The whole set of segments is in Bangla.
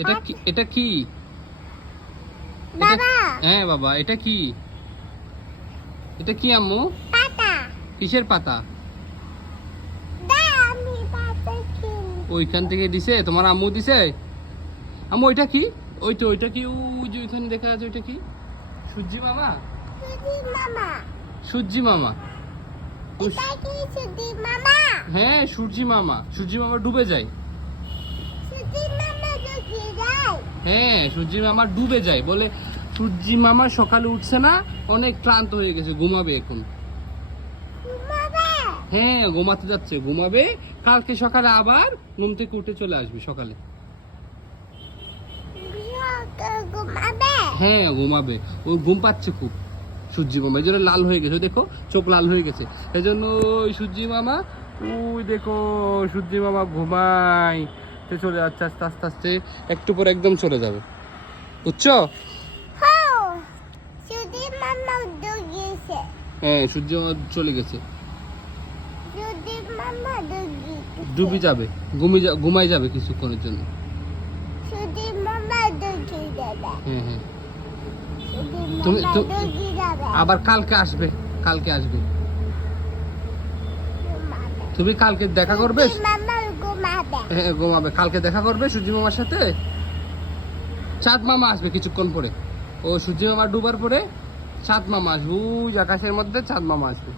এটা কি? এটা কি? বাবা হ্যাঁ বাবা, এটা কি? এটা কি আম্মু? পাতা কিসের পাতা? দা আমি পাতা কিনবো। ওইখান থেকে দিছে? তোমার আম্মু দিছে? আম্মু ওইটা কি? ওইটা কি? ওই যে ওইখানে দেখা আছে, ওইটা কি? সূর্যি মামা? সুদি মামা সূর্যি মামা। এটা কি সুদি মামা? হ্যাঁ সূর্যি মামা। সূর্যি মামা ডুবে যায়। সুদি মামা ডুবে যায়। হ্যাঁ সূর্যি মামা ডুবে যায় বলে। সূর্যি মামা সকালে উঠছে না, অনেক ক্লান্ত হয়ে গেছে, ঘুমাবে এখন। ঘুমাবে? হ্যাঁ ঘুমাতে যাচ্ছে, ঘুমাবে। কালকে সকালে আবার ঘুম থেকে উঠে চলে আসবে সকালে। ঘুমাবে? হ্যাঁ ঘুমাবে। ও ঘুম পাচ্ছে খুব সূর্যি মামা, এই জন্য লাল হয়ে গেছে। দেখো চোখ লাল হয়ে গেছে, এই জন্য ওই সূর্যি মামা, ওই দেখো সূর্যি মামা ঘুমায় চলে যাচ্ছে আস্তে আস্তে আস্তে। একটু পর একদম চলে যাবে, বুঝছো? হ্যাঁ সুদি মামা ডুবেছে। হ্যাঁ সূর্যি মামা চলে গেছে, সুদি মামা ডুবেছে। ডুবে যাবে, ঘুমাই যাবে কিছুক্ষণের জন্য। সুদি মামা ডুবে যাবে। হ্যাঁ হ্যাঁ। সুদি তুমি মামা তো ডুবে যাবে। আবার কালকে আসবে, কালকে আসবে। ঘুমাবে। তুমি কালকে দেখা করবে? সুদি মামা ঘুমাবে। হ্যাঁ ঘুমাবে। কালকে দেখা করবে সূর্যি মামার সাথে। চাঁদ মামা আসবে কিছুক্ষণ পরে। ও সূর্যি মামা ডুবার পরে চাঁদ মামা আসবে। ওই আকাশের মধ্যে চাঁদ মামা আসবে,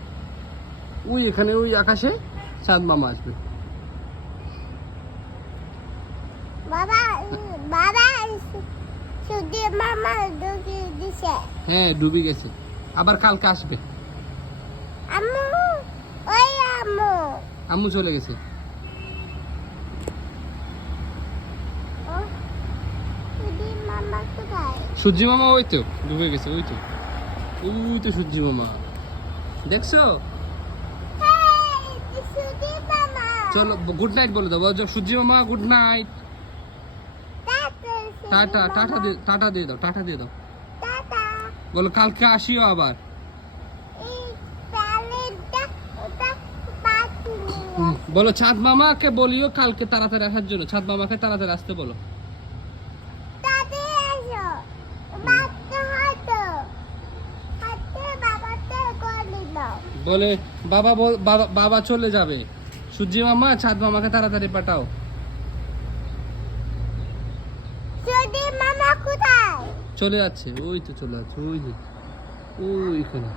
ওই এখানে ওই আকাশে চাঁদ মামা আসবে। বাবা বাবা সুদি মামা ডুবে দিছে। হ্যাঁ ডুবে গেছে, আবার কালকে আসবে। আম্মু ওই আম্মু আম্মু চলে গেছে। ও সুদি মামা কোথায়? সূর্যি মামা ওই তো ডুবে গেছে, ওই তো সূর্যি মামা, দেখছো? হেই সুদি মামা চলো গুড নাইট বলে দাও। বলো, সূর্যি মামা গুড নাইট। টাটা টাটা দিয়ে টাটা দিয়ে দাও, টাটা দিয়ে দাও। টাটা বলো কালকে আসিও আবার। এই প্যালেটটা ওটা পাচ্ছি বলো চাঁদ মামাকে বলিও কালকে তাড়াতাড়ি আসার জন্য। চাঁদ মামাকে তাড়াতাড়ি আসতে বলো। তাতে এসো বাচ্চা হয়তো হাতে বাবাতে করে দাও। বলে বাবা চলে যাবে। সূর্যি মামা চাঁদ মামাকে তাড়াতাড়ি পাঠাও। সুদি মামা কোথায়? চলে যাচ্ছে, ওই তো চলে যাচ্ছে, ওই যে ওইখানে।